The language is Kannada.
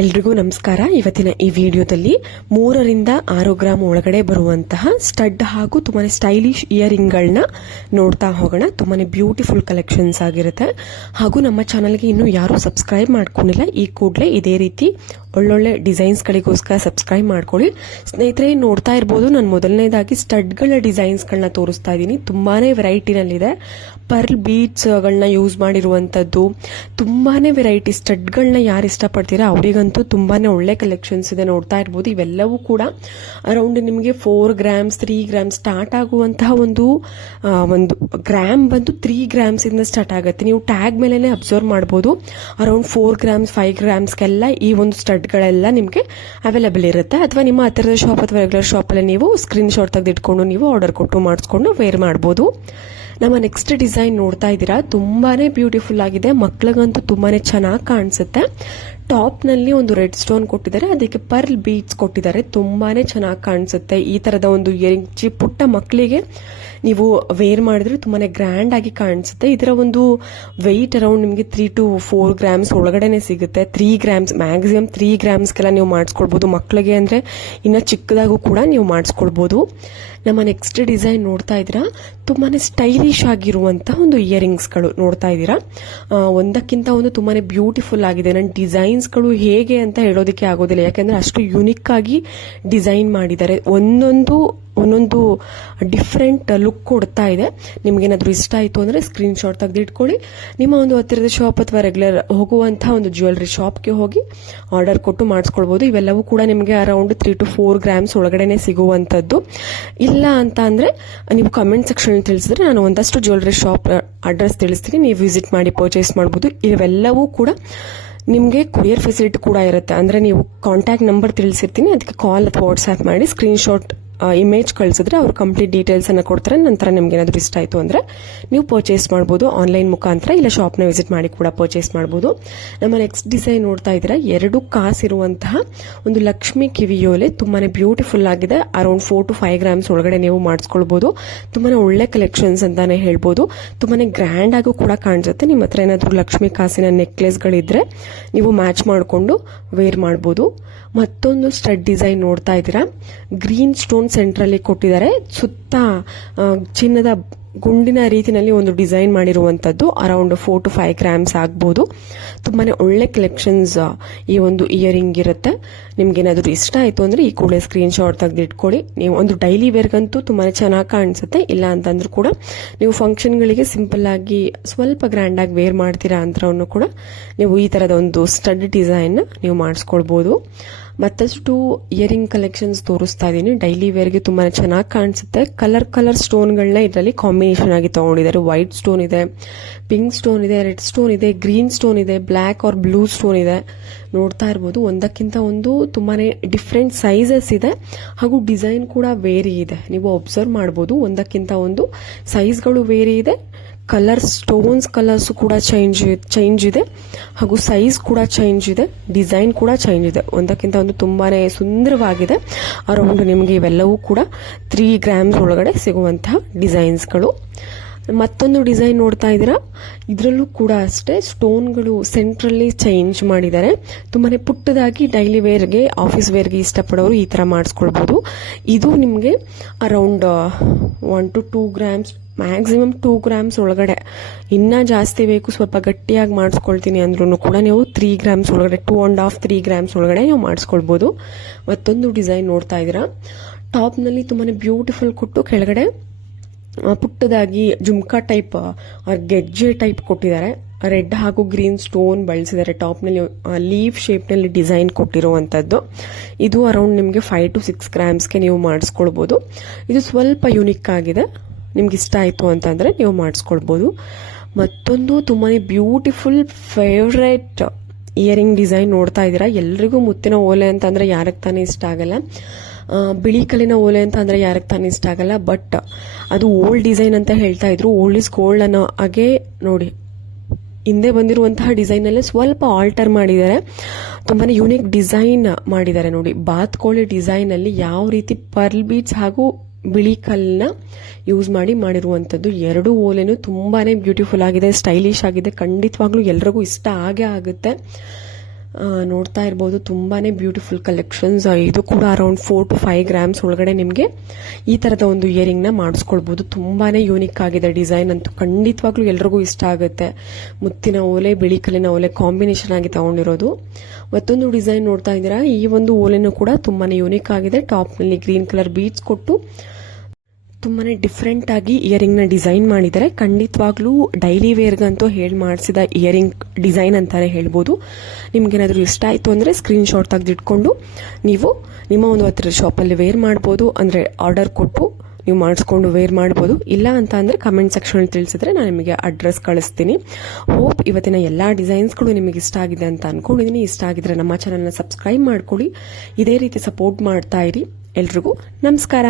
ಎಲ್ರಿಗೂ ನಮಸ್ಕಾರ. ಇವತ್ತಿನ ಈ ವಿಡಿಯೋದಲ್ಲಿ 3 ರಿಂದ 6 ಗ್ರಾಮ್ ಒಳಗಡೆ ಬರುವಂತಹ ಸ್ಟಡ್ ಹಾಗೂ ತುಂಬಾನೇ ಸ್ಟೈಲಿಶ್ ಇಯರಿಂಗ್ಗಳನ್ನ ನೋಡ್ತಾ ಹೋಗೋಣ. ತುಂಬಾನೇ ಬ್ಯೂಟಿಫುಲ್ ಕಲೆಕ್ಷನ್ಸ್ ಆಗಿರುತ್ತೆ. ಹಾಗೂ ನಮ್ಮ ಚಾನಲ್ಗೆ ಇನ್ನೂ ಯಾರು ಸಬ್ಸ್ಕ್ರೈಬ್ ಮಾಡ್ಕೊಂಡಿಲ್ಲ, ಈ ಕೂಡಲೇ ಇದೇ ರೀತಿ ಒಳ್ಳೊಳ್ಳೆ ಡಿಸೈನ್ಸ್ಗಳಿಗೋಸ್ಕರ ಸಬ್ಸ್ಕ್ರೈಬ್ ಮಾಡ್ಕೊಳ್ಳಿ. ಸ್ನೇಹಿತರೆ, ನೋಡ್ತಾ ಇರ್ಬೋದು, ನಾನು ಮೊದಲನೇದಾಗಿ ಸ್ಟಡ್ಗಳ ಡಿಸೈನ್ಸ್ಗಳನ್ನ ತೋರಿಸ್ತಾ ಇದ್ದೀನಿ. ತುಂಬಾನೇ ವೆರೈಟಿನಲ್ಲಿದೆ. ಪರ್ಲ್ ಬೀಡ್ಸ್ಗಳನ್ನ ಯೂಸ್ ಮಾಡಿರುವಂಥದ್ದು, ತುಂಬಾನೇ ವೆರೈಟಿ ಸ್ಟಡ್ಗಳನ್ನ ಯಾರು ಇಷ್ಟಪಡ್ತೀರಾ ಅವರಿಗಂತೂ ತುಂಬಾನೇ ಒಳ್ಳೆ ಕಲೆಕ್ಷನ್ಸ್ ಇದೆ. ನೋಡ್ತಾ ಇರ್ಬೋದು, ಇವೆಲ್ಲವೂ ಕೂಡ ಅರೌಂಡ್ ನಿಮಗೆ 4 ಗ್ರಾಮ್ಸ್ 3 ಗ್ರಾಮ್ಸ್ ಸ್ಟಾರ್ಟ್ ಆಗುವಂತಹ ಒಂದು ಗ್ರಾಮ್ ಬಂದು 3 ಗ್ರಾಮ್ಸ್ ಇಂದ ಸ್ಟಾರ್ಟ್ ಆಗುತ್ತೆ. ನೀವು ಟ್ಯಾಗ್ ಮೇಲೆನೆ ಅಬ್ಸರ್ವ್ ಮಾಡಬಹುದು. ಅರೌಂಡ್ 4 ಗ್ರಾಮ್ಸ್ 5 ಗ್ರಾಮ್ಸ್ಗೆಲ್ಲ ಈ ಒಂದು ಸ್ಟಡ್ಗಳೆಲ್ಲ ನಿಮಗೆ ಅವೈಲೇಬಲ್ ಇರುತ್ತೆ. ಅಥವಾ ನಿಮ್ಮ ಹತ್ತಿರದ ಶಾಪ್ ಅಥವಾ ರೆಗ್ಯುಲರ್ ಶಾಪಲ್ಲಿ ನೀವು ಸ್ಕ್ರೀನ್ ಶಾಟ್ ತೆಗೆದಿಟ್ಕೊಂಡು ನೀವು ಆರ್ಡರ್ ಕೊಟ್ಟು ಮಾಡಿಸ್ಕೊಂಡು ವೇರ್ ಮಾಡ್ಬೋದು. ನಮ್ಮ ನೆಕ್ಸ್ಟ್ ಡಿಸೈನ್ ನೋಡ್ತಾ ಇದ್ದೀರಾ, ತುಂಬಾನೇ ಬ್ಯೂಟಿಫುಲ್ ಆಗಿದೆ. ಮಕ್ಳಿಗಂತೂ ತುಂಬಾನೇ ಚೆನ್ನಾಗಿ ಕಾಣಿಸುತ್ತೆ. ಟಾಪ್ ನಲ್ಲಿ ಒಂದು ರೆಡ್ ಸ್ಟೋನ್ ಕೊಟ್ಟಿದ್ದಾರೆ, ಅದಕ್ಕೆ ಪರ್ಲ್ ಬೀಡ್ಸ್ ಕೊಟ್ಟಿದ್ದಾರೆ. ತುಂಬಾನೇ ಚೆನ್ನಾಗಿ ಕಾಣಿಸುತ್ತೆ. ಈ ತರದ ಒಂದು ಇಯರಿಂಗ್ ಪುಟ್ಟ ಮಕ್ಕಳಿಗೆ ನೀವು ವೇರ್ ಮಾಡಿದ್ರೆ ತುಂಬಾನೇ ಗ್ರ್ಯಾಂಡ್ ಆಗಿ ಕಾಣಿಸುತ್ತೆ. ಇದರ ಒಂದು ವೆಯ್ಟ್ ಅರೌಂಡ್ ನಿಮಗೆ 3 to 4 ಗ್ರಾಮ್ಸ್ ಒಳಗಡೆನೆ ಸಿಗುತ್ತೆ. 3 ಗ್ರಾಮ್ಸ್ ಮ್ಯಾಕ್ಸಿಮಮ್ 3 ಗ್ರಾಮ್ಸ್ಗೆಲ್ಲ ನೀವು ಮಾಡಿಸ್ಕೊಳ್ಬಹುದು. ಮಕ್ಕಳಿಗೆ ಅಂದ್ರೆ ಇನ್ನ ಚಿಕ್ಕದಾಗೂ ಕೂಡ ನೀವು ಮಾಡಿಸ್ಕೊಳ್ಬಹುದು. ನಮ್ಮ ನೆಕ್ಸ್ಟ್ ಡಿಸೈನ್ ನೋಡ್ತಾ ಇದ್ದೀರಾ, ತುಂಬಾನೇ ಸ್ಟೈಲಿಶ್ ಆಗಿರುವಂತಹ ಒಂದು ಇಯರಿಂಗ್ಸ್ಗಳು ನೋಡ್ತಾ ಇದ್ದೀರಾ. ಒಂದಕ್ಕಿಂತ ಒಂದು ತುಂಬಾನೇ ಬ್ಯೂಟಿಫುಲ್ ಆಗಿದೆ. ನನ್ನ ಡಿಸೈನ್ಸ್ಗಳು ಹೇಗೆ ಅಂತ ಹೇಳೋದಕ್ಕೆ ಆಗೋದಿಲ್ಲ, ಯಾಕಂದ್ರೆ ಅಷ್ಟು ಯುನಿಕ್ ಆಗಿ ಡಿಸೈನ್ ಮಾಡಿದ್ದಾರೆ. ಒಂದೊಂದು ಡಿಫ್ರೆಂಟ್ ಲುಕ್ ಕೊಡ್ತಾ ಇದೆ. ನಿಮ್ಗೇನಾದ್ರೂ ಇಷ್ಟ ಆಯಿತು ಅಂದ್ರೆ ಸ್ಕ್ರೀನ್ ಶಾಟ್ ತೆಗೆದಿಟ್ಕೊಳ್ಳಿ. ನಿಮ್ಮ ಒಂದು ಹತ್ತಿರದ ಶಾಪ್ ಅಥವಾ ರೆಗ್ಯುಲರ್ ಹೋಗುವಂತಹ ಒಂದು ಜ್ಯುವೆಲ್ರಿ ಶಾಪ್ಗೆ ಹೋಗಿ ಆರ್ಡರ್ ಕೊಟ್ಟು ಮಾಡಿಸ್ಕೊಳ್ಬಹುದು. ಇವೆಲ್ಲವೂ ಕೂಡ ನಿಮಗೆ ಅರೌಂಡ್ 3 to 4 ಗ್ರಾಮ್ಸ್ ಒಳಗಡೆನೆ ಸಿಗುವಂತದ್ದು. ಇಲ್ಲ ಅಂತ ಅಂದ್ರೆ ನೀವು ಕಮೆಂಟ್ ಸೆಕ್ಷನ್ ತಿಳಿಸಿದ್ರೆ ನಾನು ಒಂದಷ್ಟು ಜ್ಯುವೆಲ್ರಿ ಶಾಪ್ ಅಡ್ರೆಸ್ ತಿಳಿಸ್ತೀನಿ, ನೀವು ವಿಸಿಟ್ ಮಾಡಿ ಪರ್ಚೇಸ್ ಮಾಡಬಹುದು. ಇವೆಲ್ಲವೂ ಕೂಡ ನಿಮಗೆ ಕೊರಿಯರ್ ಫೆಸಿಲಿಟಿ ಕೂಡ ಇರುತ್ತೆ. ಅಂದ್ರೆ ನೀವು ಕಾಂಟ್ಯಾಕ್ಟ್ ನಂಬರ್ ತಿಳಿಸಿರ್ತೀನಿ, ಅದಕ್ಕೆ ಕಾಲ್ ಅಥವಾ ವಾಟ್ಸ್ಆ್ಯಪ್ ಮಾಡಿ ಸ್ಕ್ರೀನ್ ಶಾಟ್ ಇಮೇಜ್ ಕಳಿಸಿದ್ರೆ ಅವ್ರು ಕಂಪ್ಲೀಟ್ ಡೀಟೇಲ್ಸ್ ಅನ್ನ ಕೊಡ್ತಾರೆ. ನಂತರ ನಿಮ್ಗೆ ಏನಾದ್ರು ಇಷ್ಟ ಆಯ್ತು ಅಂದ್ರೆ ನೀವು ಪರ್ಚೇಸ್ ಮಾಡಬಹುದು ಆನ್ಲೈನ್ ಮುಖಾಂತರ, ಇಲ್ಲ ಶಾಪ್ನ ವಿಸಿಟ್ ಮಾಡಿ ಕೂಡ ಪರ್ಚೇಸ್ ಮಾಡಬಹುದು. ನಮ್ಮ ನೆಕ್ಸ್ಟ್ ಡಿಸೈನ್ ನೋಡ್ತಾ ಇದ್ದೀರಾ, 2 ಕಾಸಿರುವಂತಹ ಒಂದು ಲಕ್ಷ್ಮಿ ಕಿವಿಯೋಲೆ. ತುಂಬಾನೇ ಬ್ಯೂಟಿಫುಲ್ ಆಗಿದೆ. ಅರೌಂಡ್ 4 to 5 ಗ್ರಾಮ್ಸ್ ಒಳಗಡೆ ನೀವು ಮಾಡಿಸ್ಕೊಳ್ಬಹುದು. ತುಂಬಾನೇ ಒಳ್ಳೆ ಕಲೆಕ್ಷನ್ಸ್ ಅಂತಾನೆ ಹೇಳ್ಬೋದು. ತುಂಬಾನೇ ಗ್ರ್ಯಾಂಡ್ ಆಗು ಕೂಡ ಕಾಣಿಸುತ್ತೆ. ನಿಮ್ಮ ಹತ್ರ ಏನಾದ್ರು ಲಕ್ಷ್ಮಿ ಕಾಸಿನ ನೆಕ್ಲೆಸ್ಗಳಿದ್ರೆ ನೀವು ಮ್ಯಾಚ್ ಮಾಡಿಕೊಂಡು ವೇರ್ ಮಾಡಬಹುದು. ಮತ್ತೊಂದು ಸ್ಟಡ್ ಡಿಸೈನ್ ನೋಡ್ತಾ ಇದ್ದೀರಾ, ಗ್ರೀನ್ ಸ್ಟೋನ್ ಸೆಂಟ್ರಲ್ಲಿ ಕೊಟ್ಟಿದ್ದಾರೆ. ಸುತ್ತ ಚಿನ್ನದ ಗುಂಡಿನ ರೀತಿಯಲ್ಲಿ ಒಂದು ಡಿಸೈನ್ ಮಾಡಿರುವಂತದ್ದು. ಅರೌಂಡ್ 4 to 5 ಗ್ರಾಮ್ಸ್ ಆಗ್ಬಹುದು. ತುಂಬಾನೇ ಒಳ್ಳೆ ಕಲೆಕ್ಷನ್ಸ್ ಈ ಒಂದು ಇಯರಿಂಗ್ ಇರುತ್ತೆ. ನಿಮ್ಗೇನಾದ್ರೂ ಇಷ್ಟ ಆಯ್ತು ಅಂದ್ರೆ ಈ ಕೂಡಲೇ ಸ್ಕ್ರೀನ್ ಶಾಟ್ ತೆಗೆದಿಟ್ಕೊಳ್ಳಿ. ನೀವು ಒಂದು ಡೈಲಿ ವೇರ್ಗಂತೂ ತುಂಬಾನೇ ಚೆನ್ನಾಗಿ ಕಾಣಿಸುತ್ತೆ. ಇಲ್ಲ ಅಂತಂದ್ರೂ ಕೂಡ ನೀವು ಫಂಕ್ಷನ್ಗಳಿಗೆ ಸಿಂಪಲ್ ಆಗಿ ಸ್ವಲ್ಪ ಗ್ರ್ಯಾಂಡ್ ಆಗಿ ವೇರ್ ಮಾಡ್ತೀರಾ ಅಂತರವನ್ನು ಕೂಡ ನೀವು ಈ ತರದ ಒಂದು ಸ್ಟಡ್ ಡಿಸೈನ್ ನೀವು ಮಾಡಿಸ್ಕೊಳ್ಬಹುದು. ಮತ್ತಷ್ಟು ಇಯರಿಂಗ್ ಕಲೆಕ್ಷನ್ಸ್ ತೋರಿಸ್ತಾ ಇದ್ದೀನಿ. ಡೈಲಿ ವೇರ್ಗೆ ತುಂಬಾ ಚೆನ್ನಾಗಿ ಕಾಣಿಸುತ್ತೆ. ಕಲರ್ ಸ್ಟೋನ್ಗಳನ್ನ ಇದರಲ್ಲಿ ಕಾಂಬಿನೇಷನ್ ಆಗಿ ತಗೊಂಡಿದ್ದಾರೆ. ವೈಟ್ ಸ್ಟೋನ್ ಇದೆ, ಪಿಂಕ್ ಸ್ಟೋನ್ ಇದೆ, ರೆಡ್ ಸ್ಟೋನ್ ಇದೆ, ಗ್ರೀನ್ ಸ್ಟೋನ್ ಇದೆ, ಬ್ಲ್ಯಾಕ್ ಆರ್ ಬ್ಲೂ ಸ್ಟೋನ್ ಇದೆ. ನೋಡ್ತಾ ಇರ್ಬೋದು, ಒಂದಕ್ಕಿಂತ ಒಂದು ತುಂಬಾನೇ ಡಿಫ್ರೆಂಟ್ ಸೈಜಸ್ ಇದೆ ಹಾಗೂ ಡಿಸೈನ್ ಕೂಡ ವೇರಿ ಇದೆ. ನೀವು ಅಬ್ಸರ್ವ್ ಮಾಡಬಹುದು, ಒಂದಕ್ಕಿಂತ ಒಂದು ಸೈಜ್ಗಳು ವೇರಿ ಇದೆ. ಕಲರ್ಸ್ ಕೂಡ ಚೇಂಜ್ ಇದೆ ಹಾಗೂ ಸೈಜ್ ಕೂಡ ಚೇಂಜ್ ಇದೆ, ಡಿಸೈನ್ ಕೂಡ ಚೇಂಜ್ ಇದೆ. ಒಂದಕ್ಕಿಂತ ಒಂದು ತುಂಬಾನೇ ಸುಂದರವಾಗಿದೆ. ಅರೌಂಡ್ ನಿಮಗೆ ಇವೆಲ್ಲವೂ ಕೂಡ 3 ಗ್ರಾಮ್ಸ್ ಒಳಗಡೆ ಸಿಗುವಂತಹ ಡಿಸೈನ್ಸ್ಗಳು. ಮತ್ತೊಂದು ಡಿಸೈನ್ ನೋಡ್ತಾ ಇದ್ದೀರಾ, ಇದರಲ್ಲೂ ಕೂಡ ಅಷ್ಟೇ ಸ್ಟೋನ್ಗಳು ಸೆಂಟ್ರಲ್ಲಿ ಚೇಂಜ್ ಮಾಡಿದ್ದಾರೆ. ತುಂಬಾನೇ ಪುಟ್ಟದಾಗಿ ಡೈಲಿ ವೇರ್ಗೆ ಆಫೀಸ್ ವೇರ್ಗೆ ಇಷ್ಟಪಡೋರು ಈ ತರ ಮಾಡಿಸ್ಕೊಳ್ಬಹುದು. ಇದು ನಿಮಗೆ around 1 to 2 grams maximum 2 grams ಒಳಗಡೆ. ಇನ್ನ ಜಾಸ್ತಿ ಬೇಕು, ಸ್ವಲ್ಪ ಗಟ್ಟಿಯಾಗಿ ಮಾಡಿಸ್ಕೊಳ್ತೀನಿ ಅಂದ್ರೂ ಕೂಡ ನೀವು 3 ಗ್ರಾಮ್ಸ್ ಒಳಗಡೆ 2.5 3 ಗ್ರಾಮ್ಸ್ ಒಳಗಡೆ ನೀವು ಮಾಡಿಸ್ಕೊಳ್ಬಹುದು. ಮತ್ತೊಂದು ಡಿಸೈನ್ ನೋಡ್ತಾ ಇದ್ದೀರಾ, ಟಾಪ್ ನಲ್ಲಿ ತುಂಬಾನೇ ಬ್ಯೂಟಿಫುಲ್ ಕೊಟ್ಟು ಕೆಳಗಡೆ ಪುಟ್ಟದಾಗಿ ಜುಮ್ಕಾ ಟೈಪ್ ಗೆಜ್ಜೆ ಟೈಪ್ ಕೊಟ್ಟಿದ್ದಾರೆ. ರೆಡ್ ಹಾಗೂ ಗ್ರೀನ್ ಸ್ಟೋನ್ ಬಳಸಿದ್ದಾರೆ. ಟಾಪ್ ನಲ್ಲಿ ಲೀಫ್ ಶೇಪ್ ನಲ್ಲಿ ಡಿಸೈನ್ ಕೊಟ್ಟಿರುವಂತದ್ದು. ಇದು ಅರೌಂಡ್ ನಿಮಗೆ 5 to 6 ಗ್ರಾಮ್ಸ್ಗೆ ನೀವು ಮಾಡಿಸ್ಕೊಳ್ಬಹುದು. ಇದು ಸ್ವಲ್ಪ ಯುನಿಕ್ ಆಗಿದೆ. ನಿಮ್ಗೆ ಇಷ್ಟ ಆಯ್ತು ಅಂತಂದ್ರೆ ನೀವು ಮಾಡಿಸ್ಕೊಳ್ಬಹುದು. ಮತ್ತೊಂದು ತುಂಬಾನೇ ಬ್ಯೂಟಿಫುಲ್ ಫೇವ್ರೇಟ್ ಇಯರಿಂಗ್ ಡಿಸೈನ್ ನೋಡ್ತಾ ಇದ್ದೀರಾ. ಎಲ್ರಿಗೂ ಮುತ್ತಿನ ಓಲೆ ಅಂತಂದ್ರೆ ಯಾರಕ್ಕೆ ತಾನೇ ಇಷ್ಟ ಆಗಲ್ಲ, ಬಿಳಿ ಕಲ್ಲಿನ ಓಲೆ ಅಂತ ಅಂದ್ರೆ ಯಾರಕ್ಕೆ ತಾನೇ ಇಷ್ಟ ಆಗಲ್ಲ. ಬಟ್ ಅದು ಓಲ್ಡ್ ಡಿಸೈನ್ ಅಂತ ಹೇಳ್ತಾ ಇದ್ರು. ಓಲ್ಡ್ ಇಸ್ ಗೋಲ್ಡ್ ಅನ್ನೋ ಹಾಗೆ ನೋಡಿ, ಹಿಂದೆ ಬಂದಿರುವಂತಹ ಡಿಸೈನ್ ಅಲ್ಲೇ ಸ್ವಲ್ಪ ಆಲ್ಟರ್ ಮಾಡಿದ್ದಾರೆ. ತುಂಬಾನೇ ಯೂನಿಕ್ ಡಿಸೈನ್ ಮಾಡಿದ್ದಾರೆ ನೋಡಿ. ಬಾತ್ಕೋಳಿ ಡಿಸೈನ್ ಅಲ್ಲಿ ಯಾವ ರೀತಿ ಪರ್ಲ್ ಬೀಡ್ಸ್ ಹಾಗೂ ಬಿಳಿ ಕಲ್ಲನ್ನ ಯೂಸ್ ಮಾಡಿರುವಂತದ್ದು. 2 ಓಲೆನೂ ತುಂಬಾನೇ ಬ್ಯೂಟಿಫುಲ್ ಆಗಿದೆ, ಸ್ಟೈಲಿಶ್ ಆಗಿದೆ. ಖಂಡಿತವಾಗ್ಲೂ ಎಲ್ರಿಗೂ ಇಷ್ಟ ಆಗೇ ಆಗುತ್ತೆ. ನೋಡ್ತಾ ಇರ್ಬೋದು ತುಂಬಾನೇ ಬ್ಯೂಟಿಫುಲ್ ಕಲೆಕ್ಷನ್ಸ್. ಇದು ಕೂಡ ಅರೌಂಡ್ 4 to 5 ಗ್ರಾಮ್ಸ್ ಒಳಗಡೆ ನಿಮಗೆ ಈ ತರದ ಒಂದು ಇಯರಿಂಗ್ ನ ಮಾಡಿಸ್ಕೊಳ್ಬಹುದು. ತುಂಬಾನೇ ಯೂನಿಕ್ ಆಗಿದೆ ಡಿಸೈನ್ ಅಂತೂ ಖಂಡಿತವಾಗ್ಲೂ ಎಲ್ರಿಗೂ ಇಷ್ಟ ಆಗುತ್ತೆ. ಮುತ್ತಿನ ಓಲೆ ಬಿಳಿ ಕಲ್ಲಿನ ಓಲೆ ಕಾಂಬಿನೇಷನ್ ಆಗಿ ತಗೊಂಡಿರೋದು. ಮತ್ತೊಂದು ಡಿಸೈನ್ ನೋಡ್ತಾ ಇದ್ದೀರಾ, ಈ ಒಂದು ಓಲೆನೂ ಕೂಡ ತುಂಬಾನೇ ಯೂನಿಕ್ ಆಗಿದೆ. ಟಾಪ್ ನಲ್ಲಿ ಗ್ರೀನ್ ಕಲರ್ ಬೀಡ್ಸ್ ಕೊಟ್ಟು ತುಂಬಾನೇ ಡಿಫ್ರೆಂಟ್ ಆಗಿ ಇಯರಿಂಗ್ ನ ಡಿಸೈನ್ ಮಾಡಿದ್ದಾರೆ. ಖಂಡಿತವಾಗ್ಲೂ ಡೈಲಿ ವೇರ್ಗಂತೂ ಹೇಳಿ ಮಾಡಿಸಿದ ಇಯರಿಂಗ್ ಡಿಸೈನ್ ಅಂತಾನೆ ಹೇಳ್ಬೋದು. ನಿಮ್ಗೇನಾದ್ರೂ ಇಷ್ಟ ಆಯ್ತು ಅಂದ್ರೆ ಸ್ಕ್ರೀನ್ ಶಾಟ್ ತೆಗೆದಿಟ್ಕೊಂಡು ನೀವು ನಿಮ್ಮ ಒಂದು ಹತ್ತಿರದ ಶಾಪಲ್ಲಿ ವೇರ್ ಮಾಡ್ಬೋದು. ಅಂದ್ರೆ ಆರ್ಡರ್ ಕೊಟ್ಟು ನೀವು ಮಾಡಿಸ್ಕೊಂಡು ವೇರ್ ಮಾಡ್ಬೋದು. ಇಲ್ಲ ಅಂತ ಅಂದ್ರೆ ಕಮೆಂಟ್ ಸೆಕ್ಷನ್ ತಿಳಿಸಿದ್ರೆ ನಾನು ನಿಮಗೆ ಅಡ್ರೆಸ್ ಕಳಿಸ್ತೀನಿ. ಹೋಪ್ ಇವತ್ತಿನ ಎಲ್ಲಾ ಡಿಸೈನ್ಸ್ಗಳು ನಿಮಗೆ ಇಷ್ಟ ಆಗಿದೆ ಅಂತ ಅನ್ಕೊಂಡಿದ್ದೀನಿ. ಇಷ್ಟ ಆಗಿದ್ರೆ ನಮ್ಮ ಚಾನಲ್ನ ಸಬ್ಸ್ಕ್ರೈಬ್ ಮಾಡ್ಕೊಳ್ಳಿ. ಇದೇ ರೀತಿ ಸಪೋರ್ಟ್ ಮಾಡ್ತಾ ಇರಿ. ಎಲ್ರಿಗೂ ನಮಸ್ಕಾರ.